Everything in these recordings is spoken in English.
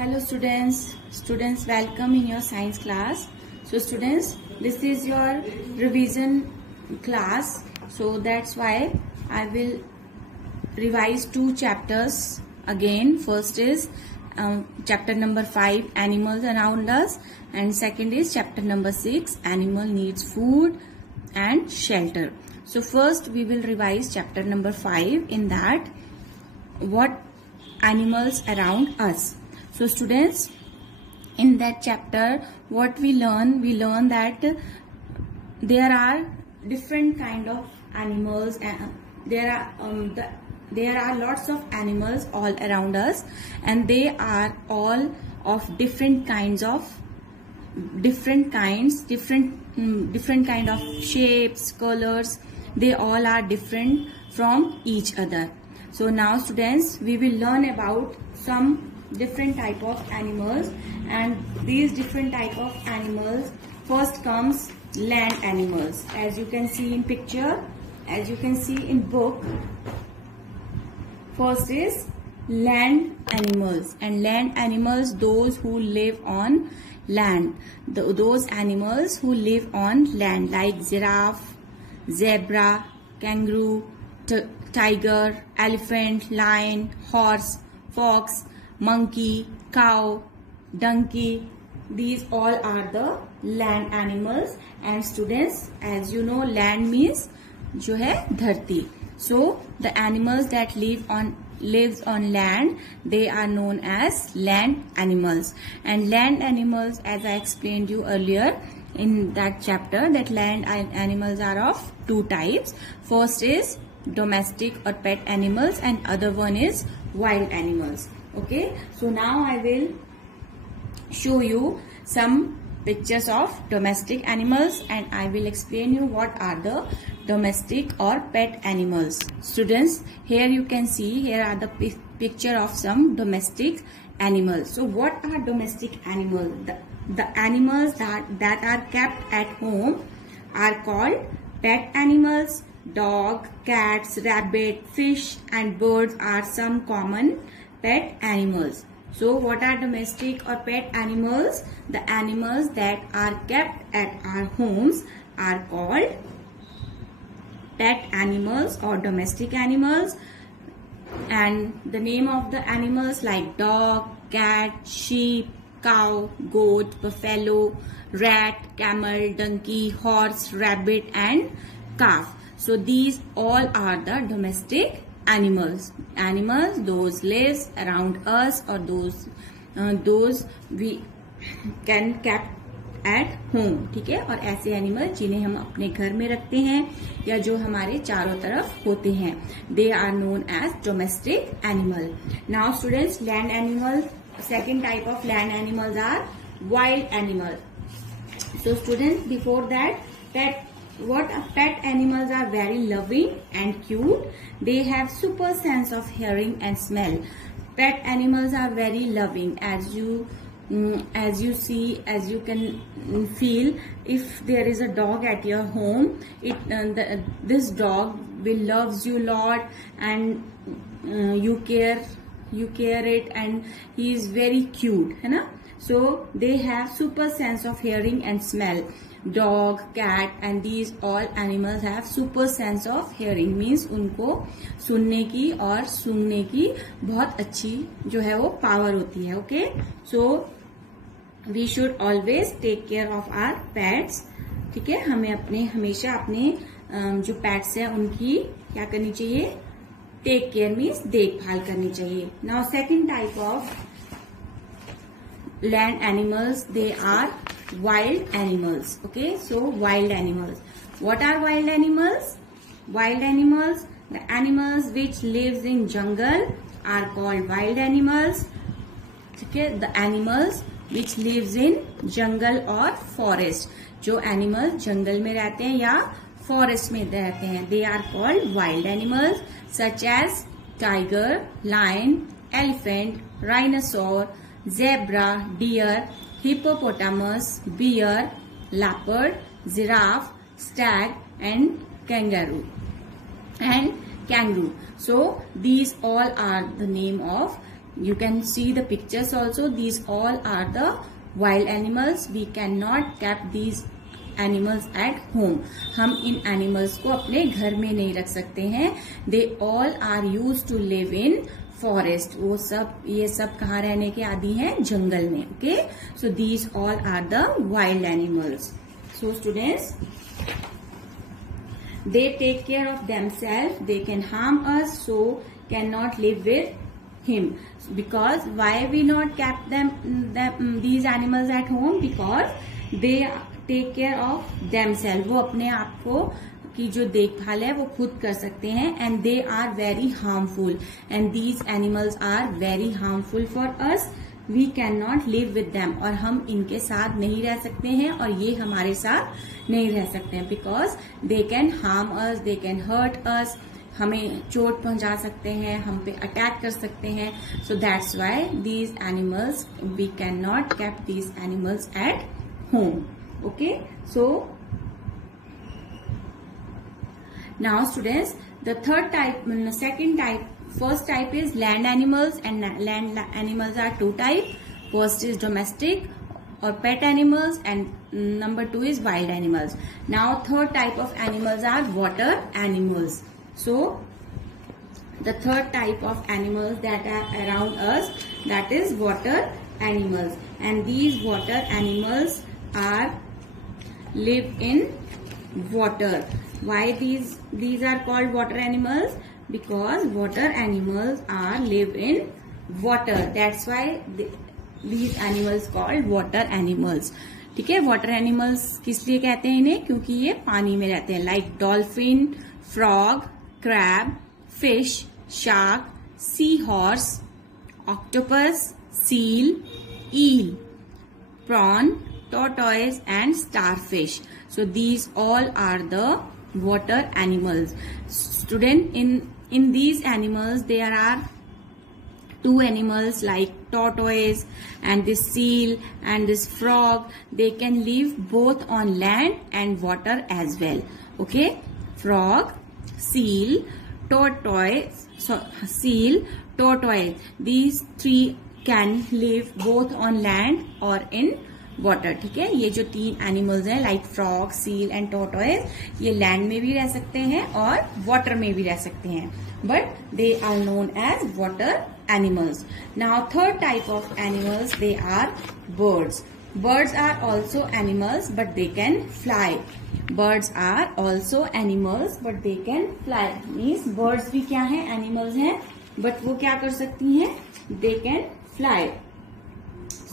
Hello students welcome in your science class. So students, this is your revision class, so that's why I will revise two chapters again. First is chapter number 5, animals around us, and second is chapter number 6, animal needs food and shelter. So first we will revise chapter number 5, in that what animals around us. So students, in that chapter what we learn that there are different kind of animals, and there are lots of animals all around us, and they are all of different kind of shapes, colors. They all are different from each other. So now students, we will learn about some different type of animals, and these different type of animals, first comes land animals. As you can see in picture, as you can see in book, first is land animals. And land animals, those who live on land, those animals who live on land, like giraffe, zebra, kangaroo, tiger, elephant, lion, horse, fox, monkey, cow, donkey. These all are the land animals. And students, as you know, land means जो है धरती. So the animals that lives on land, they are known as land animals. And land animals, as I explained you earlier in that chapter, that land animals are of two types. First is domestic or pet animals, and other one is wild animals. Okay, so now I will show you some pictures of domestic animals, and I will explain you what are the domestic or pet animals. Students, here you can see, here are the picture of some domestic animals. So what are domestic animals? The animals that are kept at home are called pet animals. Dog, cats, rabbit, fish and birds are some common pet animals. So what are domestic or pet animals? The animals that are kept at our homes are called pet animals or domestic animals. And the name of the animals like dog, cat, sheep, cow, goat, buffalo, rat, camel, donkey, horse, rabbit and calf. So these all are the domestic animals. Animals those lives around us, or those we can keep at home. ठीक है, और ऐसे animal जिन्हें हम अपने घर में रखते हैं या जो हमारे चारों तरफ होते हैं, they are known as domestic animal. Now students, land animal, second type of land animals are wild animal. So students, before that, pet animals are very loving and cute. They have super sense of hearing and smell. Pet animals are very loving. As you see, as you can feel, if there is a dog at your home, this dog will loves you a lot, and you care it, and he is very cute, है ना? So they have super sense of hearing and smell. Dog, cat and these all animals have super sense of hearing, means उनको सुनने की और सूंघने की बहुत अच्छी जो है वो पावर होती है. Okay, so we should always take care of our pets. ठीक है, हमें हमेशा अपने जो पेट्स है उनकी क्या करनी चाहिए? टेक केयर मीन्स देखभाल करनी चाहिए. Now second type of land animals, they are wild animals. Okay, so wild animals. What are wild animals? Wild animals, the animals which lives in jungle are called wild animals. Okay, the animals which lives in jungle or forest, जो animals जंगल में रहते हैं या forest में रहते हैं, they are called wild animals, such as tiger, lion, elephant, rhinoceros, zebra, deer, hippopotamus, bear, leopard, giraffe, stag and kangaroo. So these all are the name of You can see the pictures also. These all are the wild animals. We cannot keep these animals at home. हम इन animals को अपने घर में नहीं रख सकते हैं. They all are used to live in forest. वो सब, ये सब कहाँ रहने के आदि हैं? जंगल में. Okay? So these all are the wild animals. So students, they take care of themselves. They can harm us, so cannot live with him. Because why we not kept these animals at home? Because they take care of themselves. वो अपने आप को की जो देखभाल है वो खुद कर सकते हैं. And they are very harmful. And these animals are very harmful for us. We cannot live with them. और हम इनके साथ नहीं रह सकते हैं और ये हमारे साथ नहीं रह सकते हैं. Because they can harm us, they can hurt us. हमें चोट पहुंचा सकते हैं, हम पे अटैक कर सकते हैं. So that's why these animals, we cannot keep these animals at home. Okay? So now students, the third type, second type, first type is land animals, and land animals are two types. First is domestic or pet animals, and number two is wild animals. Now third type of animals are water animals. So the third type of animals that are around us, that is water animals. And these water animals are live in water. Why these are called water animals? Because water animals are live in water. That's why these animals called water animals. ठीक है, water animals किस लिए कहते हैं इन्हें? क्योंकि ये पानी में रहते हैं. Like dolphin, frog, crab, fish, shark, seahorse, octopus, seal, eel, prawn, tortoise and starfish. So these all are the water animals. Student, in these animals there are two animals like tortoise and this seal and this frog. They can live both on land and water as well. Okay, frog, seal, tortoise, seal, tortoise. These three can live both on land or in water. ठीक है, ये जो तीन animals हैं like frog, seal and tortoise, ये land में भी रह सकते हैं और वाटर में भी रह सकते हैं, but they are known as water animals. Now third type of animals, they are birds. Birds are also animals but they can fly. Birds are also animals but they can fly. Means birds भी क्या हैं? Animals हैं, but वो क्या कर सकती हैं? They can fly.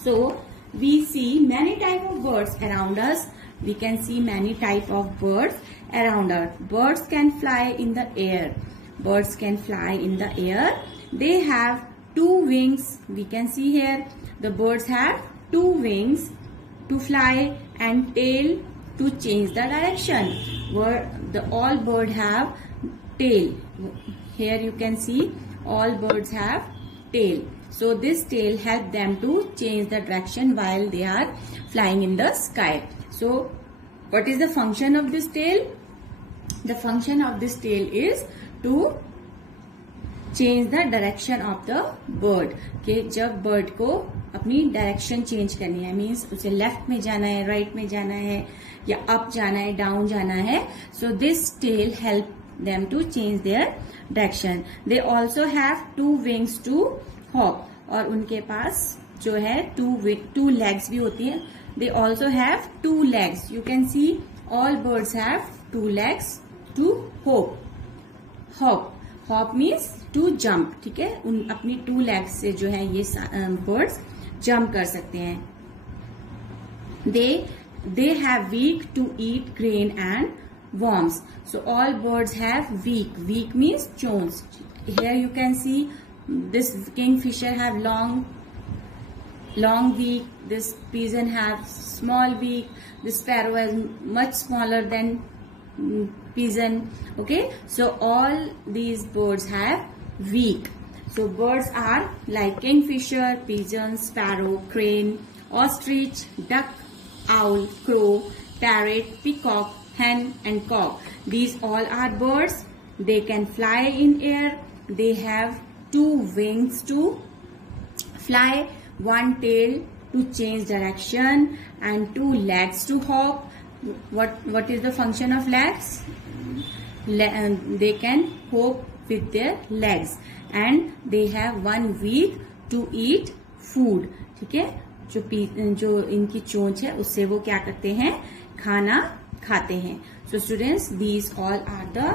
So we see many type of birds around us. We can see many type of birds around us. Birds can fly in the air. Birds can fly in the air. They have two wings. We can see here the birds have two wings to fly and tail to change the direction. All birds have tail. Here you can see all birds have tail. So this tail helps them to change the direction while they are flying in the sky. So what is the function of this tail? The function of this tail is to change the direction of the bird. कि जब bird को अपनी direction change करनी है, means उसे left में जाना है, राइट में जाना है, या अप जाना है, डाउन जाना है. So this tail help them to change their direction. They also have two wings to hop. और उनके पास जो है टू लेग्स भी होती है. They also have two legs. You can see all birds have two legs to hop. Hop means to jump. ठीक है, उन अपनी टू लेग्स से जो है ये बर्ड्स जंप कर सकते हैं. They have beak to eat grain and worms. So all birds have beak. Beak means chons. Here you can see this kingfisher have long beak. This pigeon have small beak. This sparrow is much smaller than pigeon. Okay, so all these birds have beak. So birds are like kingfisher, pigeon, sparrow, crane, ostrich, duck, owl, crow, parrot, peacock, hen and cock. These all are birds. They can fly in air. They have two wings to fly, one tail to change direction, and two legs to hop. What is the function of legs? They can hop with their legs, and they have 1 week to eat food. ठीक है, जो इनकी चोंच है उससे वो क्या करते हैं, खाना खाते हैं. So students, these all are the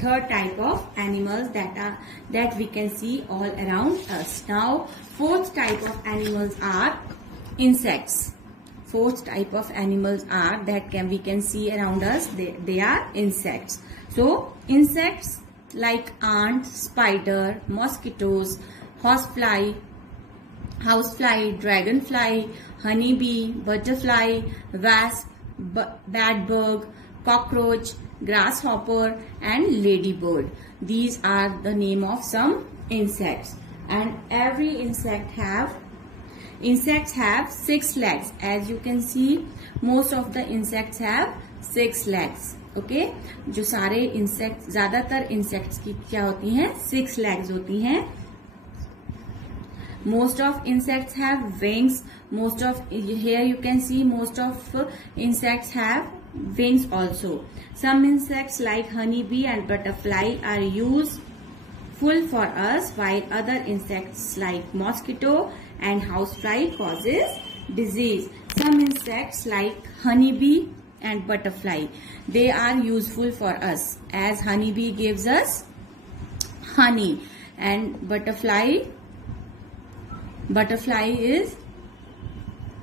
third type of animals that we can see all around us. Now, fourth type of animals are insects. Fourth type of animals are we can see around us. They are insects. So, insects like ant, spider, mosquitoes, housefly, dragonfly, honeybee, butterfly, wasp, bedbug, cockroach, grasshopper, and ladybird. These are the name of some insects. And every insects have 6 legs. As you can see, most of the insects have 6 legs. Okay? जो सारे insects, ज़्यादातर insects की क्या होती हैं, 6 legs होती हैं. Most of insects have wings. Here you can see most of insects have wings also. Some insects like honeybee and butterfly are useful for us, while other insects like mosquito and housefly causes disease. Some insects like honeybee and butterfly, they are useful for us, as honeybee gives us honey, and butterfly is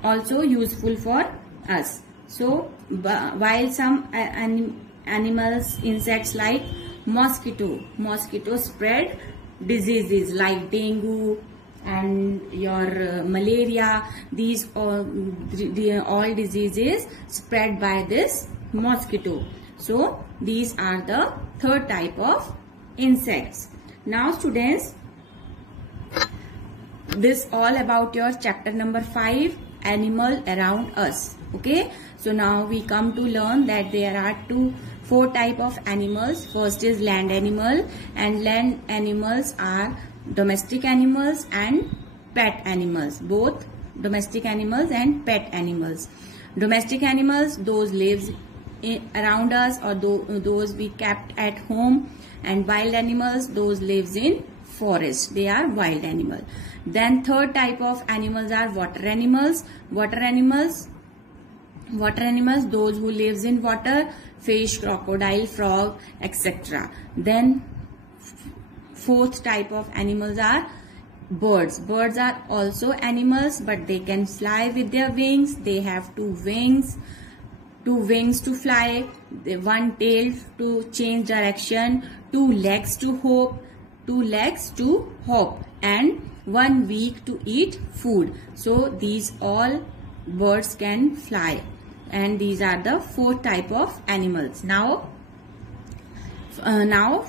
also useful for us. So while some insects like mosquito spread diseases like dengue and your malaria. These all diseases spread by this mosquito. So these are the third type of insects. Now students, this all about your chapter number 5, animal around us. Okay, so now we come to learn that there are 4 type of animals. First is land animal, and land animals are domestic animals and pet animals, both domestic animals and pet animals. Domestic animals, those lives around us, or those we kept at home, and wild animals, those lives in forest. They are wild animal. Then third type of animals are water animals. Water animals, those who lives in water, fish, crocodile, frog, etc. Then fourth type of animals are birds. Birds are also animals, but they can fly with their wings. They have 2 wings to fly, 1 tail to change direction, 2 legs to hop, and 1 week to eat food. So these all birds can fly, and these are the 4 type of animals. Now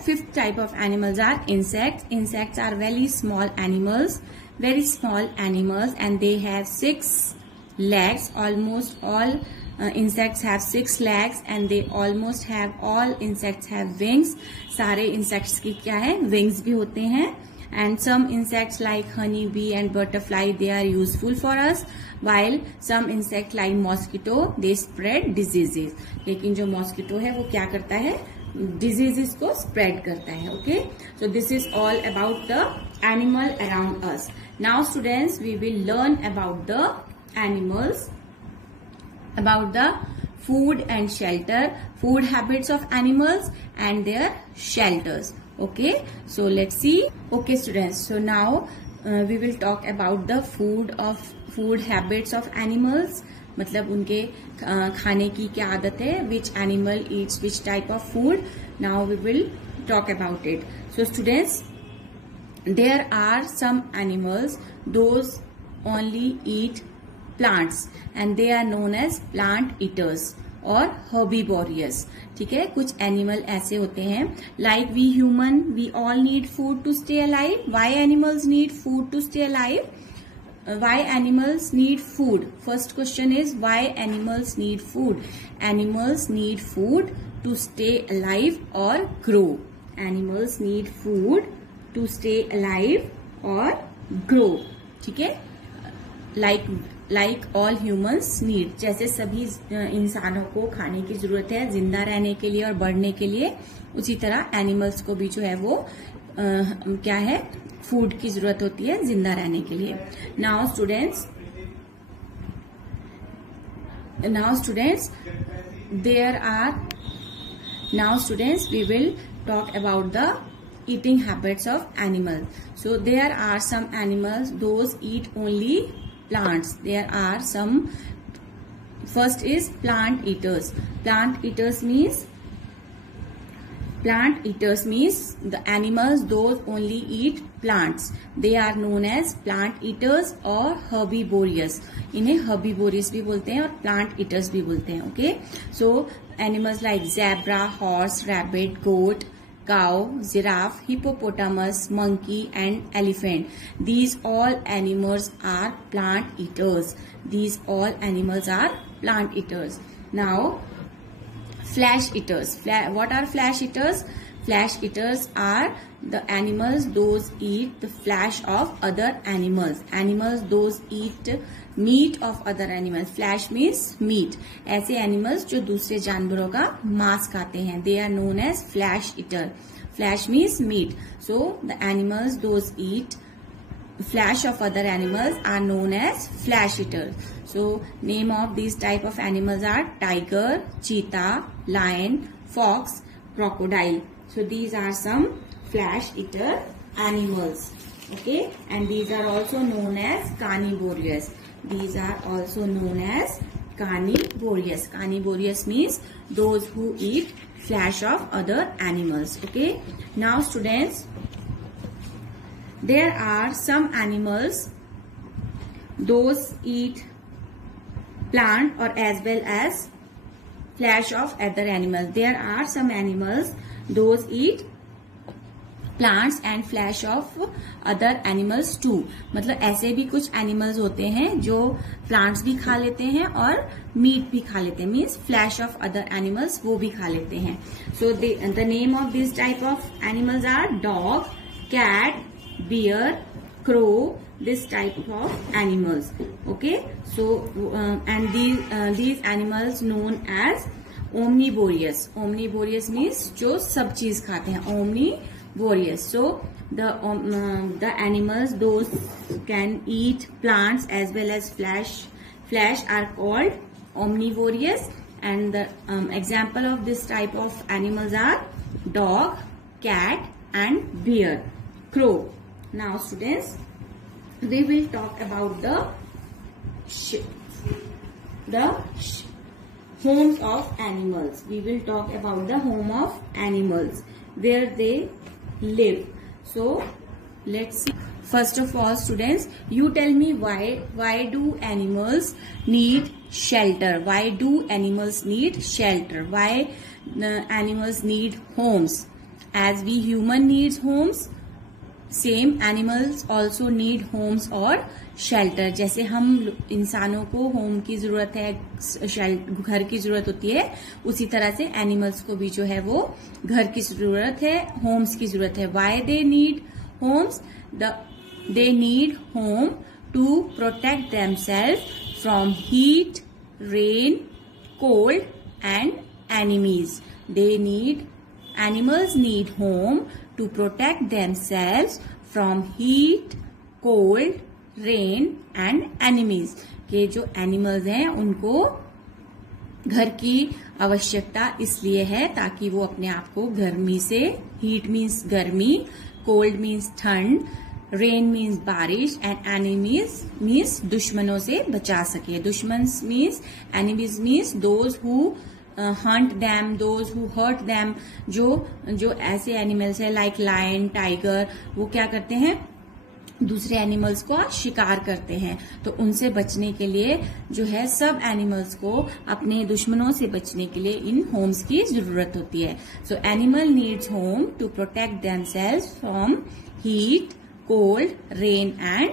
fifth type of animals are insects. Insects are very small animals, and they have 6 legs. Almost all insects have 6 legs, and they almost have all insects have wings. सारे insects की क्या है, wings भी होते हैं. And some insects like honeybee and butterfly, they are useful for us, while some insects like mosquito, they spread diseases. लेकिन जो mosquito है वो क्या करता है, diseases को spread करता है. Okay, so this is all about the animal around us. Now students, we will learn about the animals, about the food and shelter, food habits of animals and their shelters. Okay, so let's see. Okay students, so now we will talk about the food habits of animals. मतलब उनके खाने की क्या आदत है, which animal eats which type of food. Now we will talk about it. So students, there are some animals, those only eat plants, and they are known as plant eaters और herbivorous. ठीक है, कुछ animal ऐसे होते हैं, like we human, we all need food to stay alive. Why animals need food to stay alive? Why animals need food? First question is, why animals need food? Animals need food to stay alive or grow. Animals need food to stay alive or grow. ठीक है, like all humans need, जैसे सभी इंसानों को खाने की जरूरत है जिंदा रहने के लिए और बढ़ने के लिए, उसी तरह एनिमल्स को भी जो है वो क्या है, फूड की जरूरत होती है जिंदा रहने के लिए. Now students we will talk about the eating habits of animals. So there are some animals those eat only plants. There are some. First is plant eaters. Plant eaters means the animals those only eat plants. They are known as plant eaters or herbivorous. इन्हें herbivorous भी बोलते हैं और plant eaters भी बोलते हैं. Okay, so animals like zebra, horse, rabbit, goat, cow, giraffe, hippopotamus, monkey and elephant. These all animals are plant eaters. These all animals are plant eaters. Now flesh eaters. What are flesh eaters? Flesh eaters are the animals those eat the flesh of other animals. Animals those eat meat of other animals. Flesh means meat. ऐसे animals जो दूसरे जानवरों का मांस खाते हैं, they are known as flesh eater. Flesh means meat. So the animals those eat flesh of other animals are known as flesh eaters. So name of these type of animals are tiger, cheetah, lion, fox, crocodile. So these are some flesh eater animals. Okay, and these are also known as carnivorous. These are also known as carnivorous. Carnivorous means those who eat flesh of other animals. Okay, now students, there are some animals those eat plant or as well as flesh of other animals. There are some animals those eat plants and flesh of other animals too. मतलब ऐसे भी कुछ animals होते हैं जो plants भी खा लेते हैं और meat भी खा लेते हैं, means flesh of other animals वो भी खा लेते हैं. So the name of this type of animals are dog, cat, bear, crow, this type of animals. Okay, so and these animals known as omnivorous. Omnivorous means जो सब चीज खाते हैं, omnivorous. So the animals those can eat plants as well as flesh are called omnivorous, and the example of this type of animals are dog, cat and bear, crow. Now students, we will talk about the homes of animals. We will talk about the home of animals, where they live. So let's see. First of all students, you tell me why do animals need shelter? Why do animals need shelter? Why animals need homes? As we human needs homes, same animals also need homes और shelter. जैसे हम इंसानों को home की जरूरत है, घर की जरूरत होती है, उसी तरह से एनिमल्स को भी जो है वो घर की जरूरत है, होम्स की जरूरत है. Why they need homes? They need home to protect themself from heat, rain, cold and enemies. Animals need home to protect themselves from heat, cold, rain and enemies. कि जो एनिमल्स हैं उनको घर की आवश्यकता इसलिए है ताकि वो अपने आप को गर्मी से, हीट मीन्स गर्मी, कोल्ड मीन्स ठंड, रेन मीन्स बारिश एंड एनिमीज मीन्स दुश्मनों से बचा सके. दुश्मन means, enemies means those who hunt them, those who hurt them. जो ऐसे एनिमल्स है लाइक लायन, टाइगर, वो क्या करते हैं, दूसरे एनिमल्स को शिकार करते हैं. तो उनसे बचने के लिए जो है सब एनिमल्स को अपने दुश्मनों से बचने के लिए इन होम्स की जरूरत होती है. So animal needs home to protect themselves from heat, cold, rain and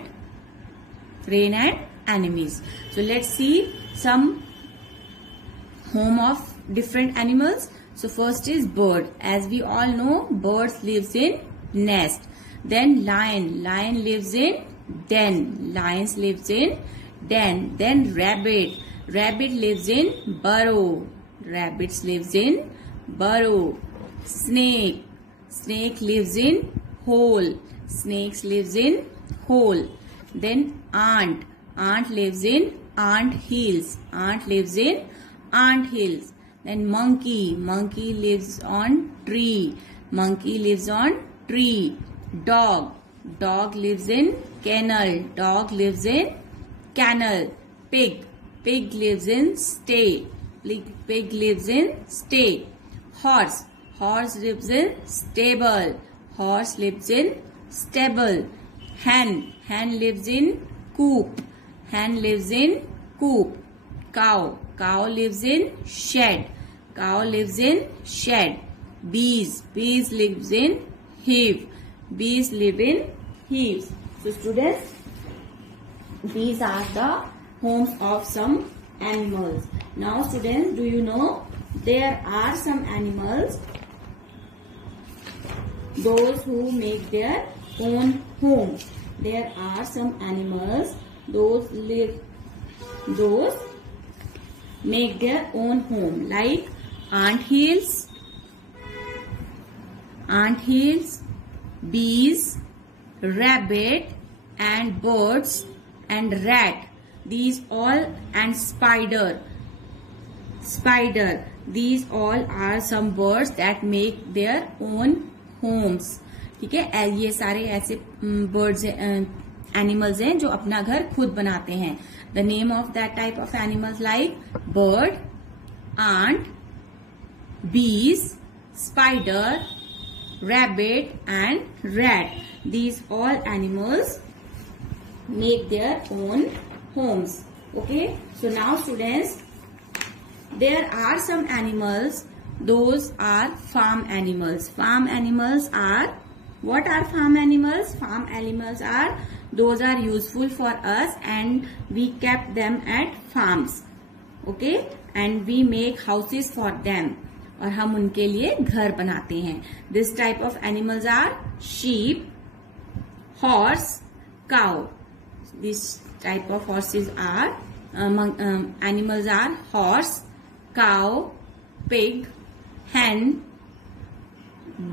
enemies. So let's see some home of different animals. So first is bird. As we all know, birds lives in nest. Then lion lives in den. Lions lives in den. Then rabbit. Rabbit lives in burrow. Rabbits lives in burrow. Snake. Snake lives in hole. Snakes lives in hole. Then ant. Ant lives in ant hills. Ant lives in ant hills. Then monkey. Monkey lives on tree. Monkey lives on tree. Dog. Dog lives in kennel. Dog lives in kennel. Pig. Pig lives in stay. Pig lives in stay. Horse. Horse lives in stable. Horse lives in stable. Hen. Hen lives in coop. Hen lives in coop. Cow. Cow lives in shed. Cow lives in shed. Bees. Bees lives in hive. Bees live in hives. So students, these are the homes of some animals. Now students, do you know there are some animals, those who make their own homes. There are some animals, those make their own home, like anthills, bees, rabbit and birds and rat. These all, and spider. These all are some birds that make their own homes. ठीक है, ये सारे ऐसे birds animals हैं जो अपना घर खुद बनाते हैं. The name of that type of animals like bird, ant, bees, spider, rabbit and rat. These all animals make their own homes. Okay, so now students, there are some animals, those are farm animals. Farm animals are, what are farm animals? Farm animals are, those are useful for us and we kept them at farms. Okay, and we make houses for them. और हम उनके लिए घर बनाते हैं. This type of animals are sheep, horse, cow. This type of horses are animals are horse, cow, pig, hen,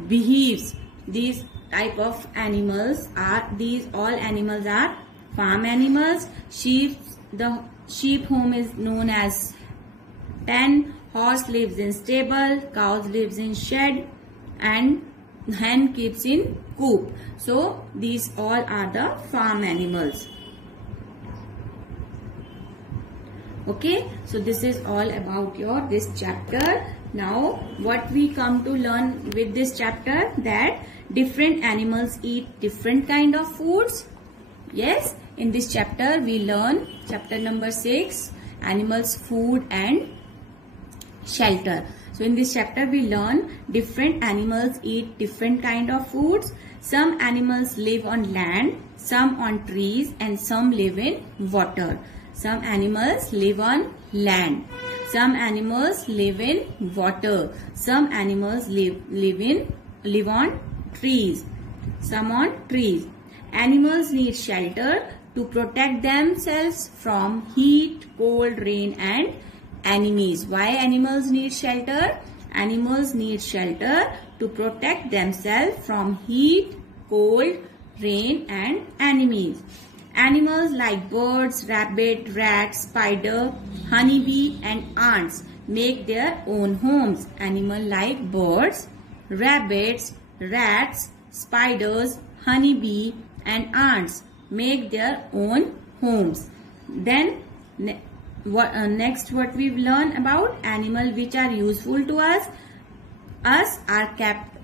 beeves. These type of animals are, these all animals are farm animals. Sheep, the sheep home is known as pen. Horse lives in stable, cows lives in shed and hen keeps in coop. So these all are the farm animals. Okay, so this is all about this chapter. Now what we come to learn with this chapter, that different animals eat different kind of foods. Yes, in this chapter we learn chapter number 6, animals, food and shelter. So in this chapter we learn different animals eat different kind of foods. Some animals live on land, some on trees and some live in water. Some animals live on land, some animals live in water, some animals live on trees, some on trees. Animals need shelter to protect themselves from heat, cold, rain and enemies. Why animals need shelter? Animals need shelter to protect themselves from heat, cold, rain and enemies. Animals like birds, rabbit, rat, spider, honeybee and ants make their own homes. Animals like birds, rabbits, rats, spiders, honeybee and ants make their own homes. Then next what we've learned about animals which are useful to us are kept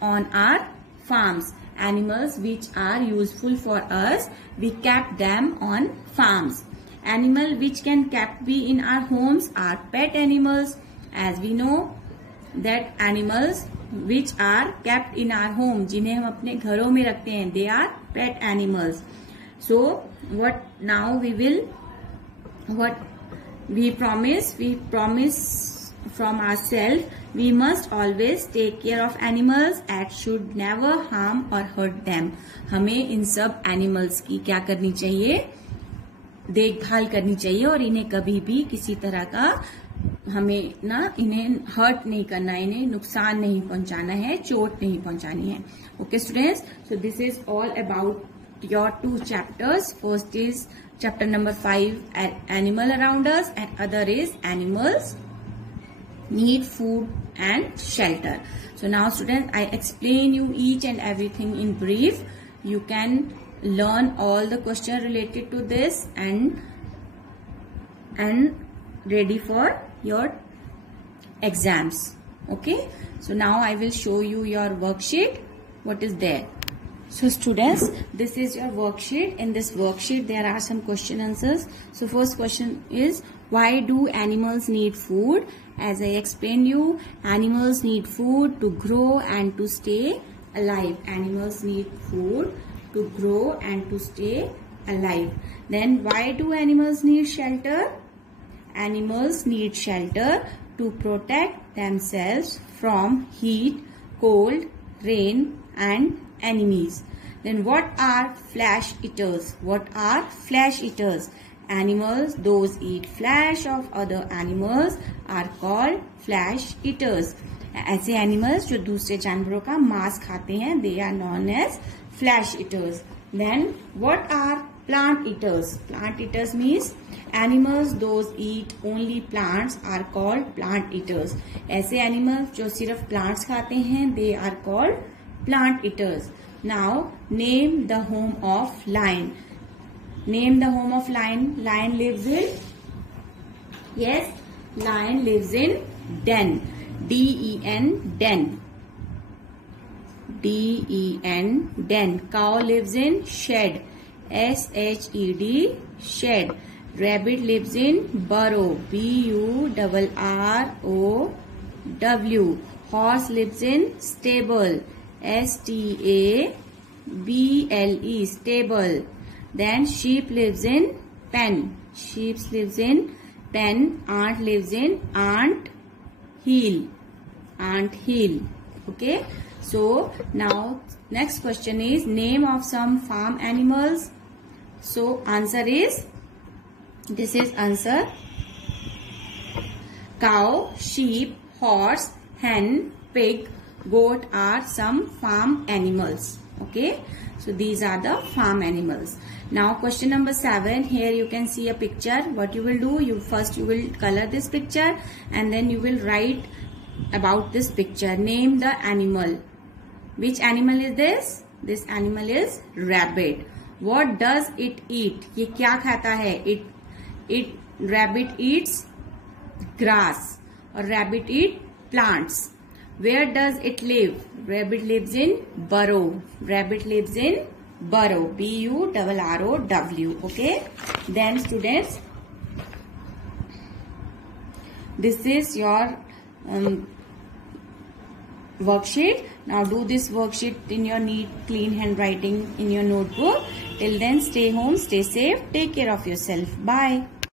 on our farms. Animals which are useful for us, we kept them on farms. Animals which can be in our homes are pet animals. As we know that animals which are kept in our home, जिन्हें हम अपने घरों में रखते हैं, they are pet animals. So what now we promise from ourselves, we must always take care of animals and should never harm or hurt them. हमें इन सब animals की क्या करनी चाहिए, देखभाल करनी चाहिए और इन्हें कभी भी किसी तरह का हमें ना इन्हें हर्ट नहीं करना, इन्हें नुकसान नहीं पहुंचाना है, चोट नहीं पहुंचानी है. Okay students, so this is all about your 2 chapters. First is chapter number 5, animal around us, and other is animals need food and shelter. So now students, I explain you each and everything in brief. You can learn all the questions related to this and ready for your exams. Okay, so now I will show you your worksheet, what is there. So students, this is your worksheet. In this worksheet there are some question answers. So first question is, why do animals need food? As I explained you, animals need food to grow and to stay alive. Animals need food to grow and to stay alive. Then why do animals need shelter? Animals need shelter to protect themselves from heat, cold, rain and enemies. Then what are flesh eaters? What are flesh eaters? Animals those eat flesh of other animals are called flesh eaters. ऐसे animals जो दूसरे जानवरों का मांस खाते हैं, they are known as flesh eaters. Then what are plant eaters? Plant eaters means animals those eat only plants are called plant eaters. ऐसे animals जो सिर्फ प्लांट्स खाते हैं, they are called plant eaters. Now name the home of lion. Name the home of lion. Lion lives in, yes, lion lives in den. D-E-N, den. D-E-N, den. Cow lives in shed. S-H-E-D, shed. Rabbit lives in burrow. B-U-R-R-O-W. Horse lives in stable. S-T-A-B-L-E, stable. Then sheep lives in pen. Sheep lives in pen. Ant lives in ant hill. Ant hill. Okay. So now next question is, name of some farm animals. So answer is, this is answer: cow, sheep, horse, hen, pig, goat are some farm animals. Okay. So these are the farm animals. Now question number 7. Here you can see a picture. What you will do? First you will color this picture and then you will write about this picture. Name the animal. Which animal is this? This animal is rabbit. What does it eat? ये क्या खाता है? Rabbit eats grass or rabbit eat plants. Where does it live? Rabbit lives in burrow. Rabbit lives in burrow. B-U-R-R-O-W. Okay. Then students, this is your worksheet. Now do this worksheet in your neat, clean handwriting in your notebook. Till then, stay home, stay safe, take care of yourself. Bye.